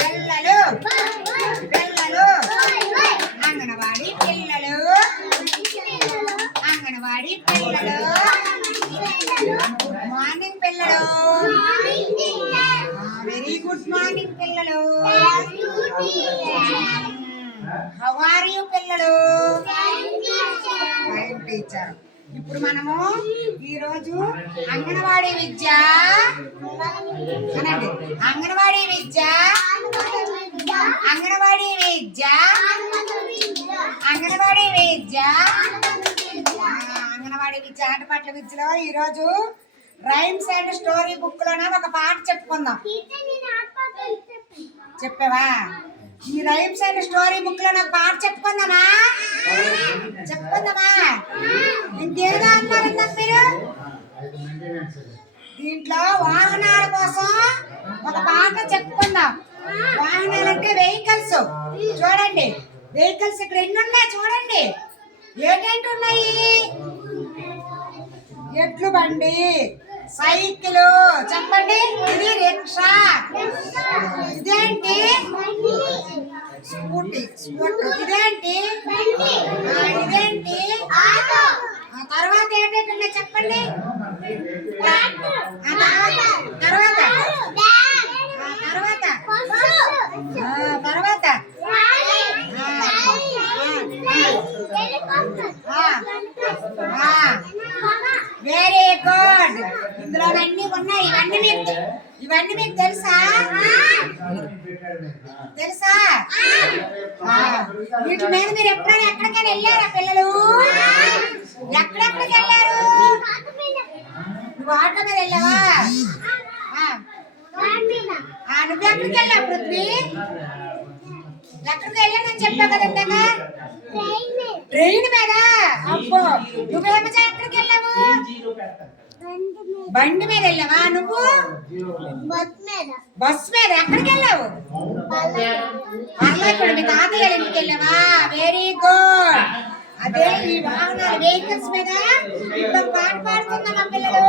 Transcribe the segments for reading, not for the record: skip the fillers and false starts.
పిల్లలు పిల్లలు అంగన్వాడీ పిల్లలు అంగన్వాడీ పిల్లలు గుడ్ మార్నింగ్ పిల్లలు వెరీ గుడ్ మార్నింగ్ పిల్లలు హౌ ఆర్ యు పిల్లలు ఫైన్ టీచర్. ఇప్పుడు మనము ఈరోజు అంగన్వాడీ విద్య అనండి. అంగన్వాడీ విద్య అంగన్వాడీ విద్య అంగన్వాడీ విద్య అంగన్వాడీ విద్య ఆటపాట్ల విద్యలో ఈరోజు రైమ్స్ అండ్ స్టోరీ బుక్ లోనే ఒక పాట చెప్పుకుందాం. చెప్పావా? ఈ రైమ్స్ అండ్ స్టోరీ బుక్ లో నాకు పాట చెప్పుకుందామా? చెప్పుకుందామా? ఇంకేదో అన్నారు మీరు. దీంట్లో వాహనాల కోసం ఒక పాట చెప్పుకుందాం. వాహనాలు అంటే వెహికల్స్. చూడండి వెహికల్స్ ఇక్కడ ఎన్ని ఉన్నాయి చూడండి. ఏంటంటే ఉన్నాయి? ఎడ్లు బండి, సైకిల్, చెప్పండి. ఇది రిక్షా. ఇదేంటి? స్కూటీ. ఇదేంటి? ఇదేంటి? తర్వాత ఏంటంటే చెప్పండి. తర్వాత తర్వాత తర్వాత వెరీ గుడ్. ఇందులో అన్ని ఉన్నాయి. ఇవన్నీ మీకు తెలుసా? తెలుసా? వీటి మీద మీరు ఎప్పుడైనా ఎక్కడికైనా వెళ్ళారా పిల్లలు? ఎక్కడెక్కడికి వెళ్ళారు? నువ్వు ఆటో మీద వెళ్ళావా? నువ్వు ఎక్కడికి వెళ్ళావు పృథ్వీ? ఎక్కడికి వెళ్ళానని చెప్పావు కదండగా. ట్రైన్ మీద. అబ్బో, నువ్వేమో ఎక్కడికి వెళ్ళావు? బండి మీద వెళ్ళావా? నువ్వు బస్ మీద. ఎక్కడికి వెళ్ళావు? పర్లేదు, మీ తాతయ్య ఇంటికి వెళ్ళావా? Very good. అదే ఈ వాహనాలు వెహికల్స్ మీద ఇప్పుడు పాట పాడుకుందామా పిల్లలు?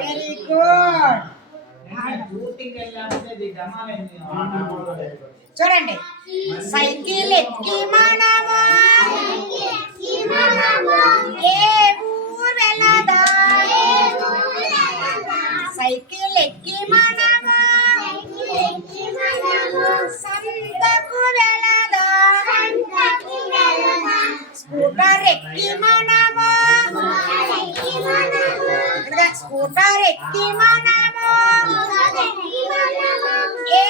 Very good. చూడండి. సైకిల్ ఎక్కి మనము ఏ ఊరు వెళ్ళదా? సైకిల్ ఎక్కి మనము సంతకు వెళ్ళదా? స్కూటర్ ఎక్కి మనము స్కూటర్ ఎక్కి మనము ఏ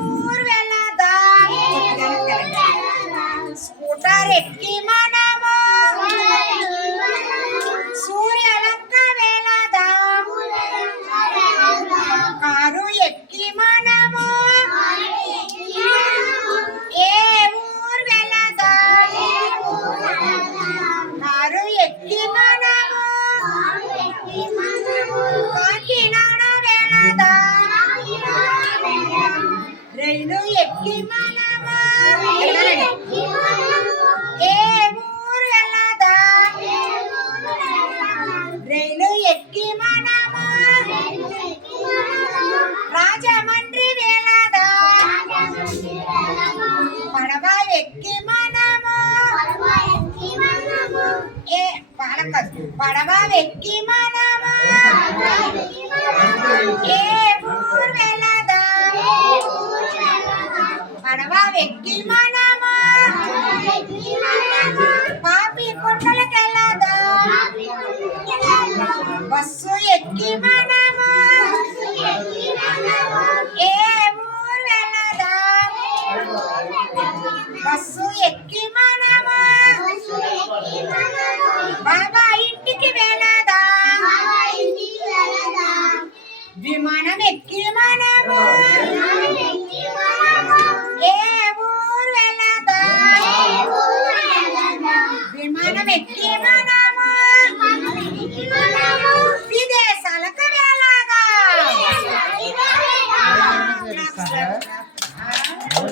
ఊరు వెళ్ళదా? స్కూటర్ ఎక్కి మనము సూర్యలంక వెళ్ళదా? కారు ఎక్కి మనము ఏ ఊరు వెళ్ళదా? కారు ఎక్కి మనము కాకినాడ వెళ్ళదా? రైలు ఎక్కి మనము ఏ ఊరు వెళ్ళదా? రైలు ఎక్కి మనము రాజమండ్రి వెళ్ళదా? పడవ ఎక్కి మనము ఏ పాలకదు. పడవ ఎక్కి మనము ఏ ఊరు వెళ్ళదా? పడవ ఎక్కి మనము పాపి కొండలకు వెళ్ళదా? బస్సు ఎక్కి